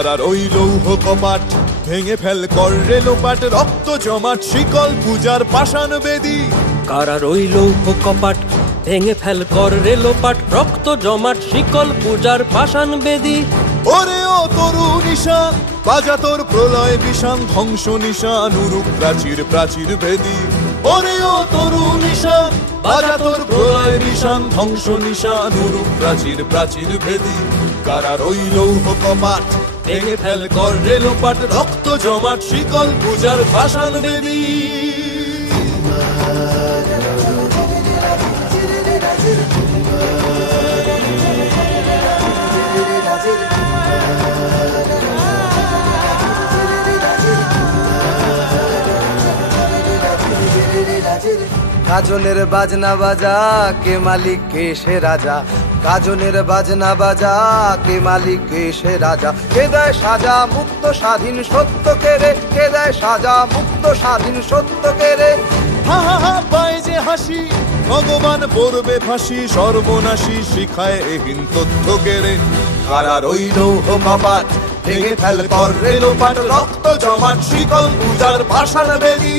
কারার ওই লৌহ কপাট ভেঙে ফেল কর রে লোপাট, রক্ত জমাট শিকল পূজার পাষাণ বেদী। কারার ওই লৌহ কপাট ভেঙে ফেল কর রে লোপাট, রক্ত জমাট শিকল পূজার পাষাণ বেদী। ওরে ও তরু নিশান বাজা তোর প্রলয় বিষান, ধ্বংস নিশান উরুক প্রাচীর প্রাচীর ভেদী। ওরে ও তরু নিশান বাজা তোর প্রলয় বিষান, ধ্বংস নিশান উরুক প্রাচীর প্রাচীর ভেদী। কারার ওই লৌহ কপাট ভেঙে ফেল কর রে লোপাট, রক্ত জমাট শিকল পূজার পাষাণ বেদী। কাজনের বাজনা বাজা কে মালিক কে সে রাজা, কাজনের বাজনা বাজা কে মালিক কে সে রাজা। কে দেয় সাজা মুক্ত স্বাধীন সত্য কে রে, কে দেয় সাজা মুক্ত স্বাধীন সত্য কে রে। হা হা হা পায় যে হাসি ভগবান পড়বে ফাঁসি, সর্বনাশী শিখায় এহীন তথ্য কেড়ে। কারার ওই লৌহ কপাট ভেঙে ফেল কর রে লোপাট, রক্ত জমাট শিকল পূজার পাষাণ বেদী।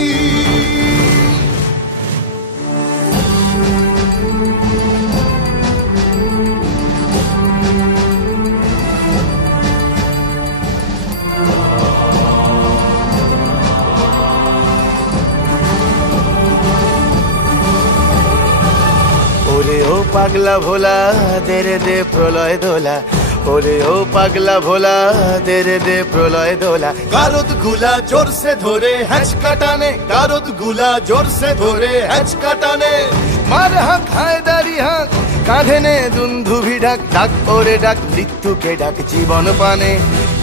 ওরে ও পাগলা ভোলা দে রে দে প্রলয় দোলা, ওরে ও পাগলা ভোলা দে রে দে প্রলয় দোলা। কারত গুলা জোরসে ধরে হ্যাচকা টানে, কারত গুলা জোরসে ধরে হ্যাচকা টানে। মার হাক হায়দারি হাক কাঁধে নে দুন্ধুভি ডাক, ডাক ওরে ডাক মৃত্যুকে ডাক জীবন পানে।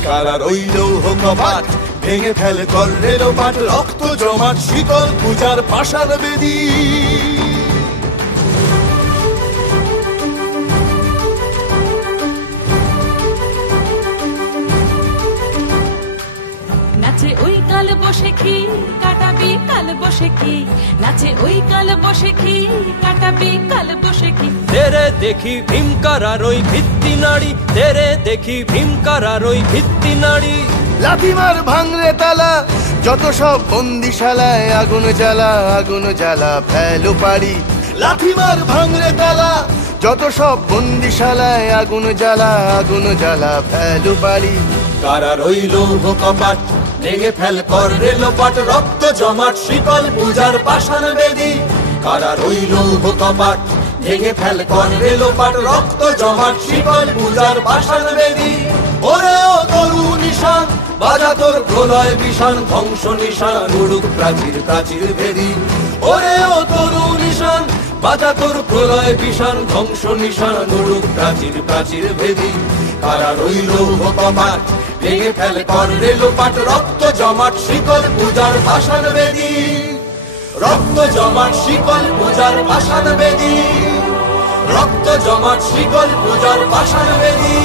কারার ওই লৌহ কপাট ভেঙে ফেল কর রে লোপাট, রক্ত জমাট শিকল পূজার পাষাণ বেদী। নাচে ওই কাল বসে কি কাটাবি কাল বসে কি, নাচে ওই কাল বসে কি কাটাবি কাল বসে কি। তেরে দেখি ভীমকারার ওই ভিত্তি নাড়ি, তেরে দেখি ভীমকারার ওই ভিত্তি নাড়ি। লাথিমার ভাঙরে তালা যত সব বন্দিশালায়, আগুন জ্বালা আগুন জ্বালা ফেলো পারি। লাথিমার ভাঙরে তালা যত সব বন্দিশালায়, আগুন জ্বালা আগুন জ্বালা ফেলো পারি। কারার ওই লৌহ কপাট ভেঙে ফেল কর রে লোপাট, রক্ত জমাট শিকল পূজার পাষাণ বেদী। কারার ওই লৌহ কপাট ভেঙে ফেল কর রে লোপাট, রক্ত জমাট শিকল পূজার পাষাণ বেদী। ওরে ও তরু নিশান বাজা তোর প্রলয় বিষান, ধ্বংস নিশান উড়ুক প্রাচীর প্রাচীর ভেদী। ওরে ও তরু নিশান বাজা তোর প্রলয় বিষান, ধ্বংস নিশান উড়ুক প্রাচীর প্রাচীর ভেদী। কারার ওই লৌহ কপাট ভেঙে ফেল কর রে লোপাট, রক্ত জমাট শিকল পূজার পাষাণ বেদী। রক্ত জমাট শিকল পূজার পাষাণ বেদী, রক্ত জমাট শিকল পূজার পাষাণ বেদী।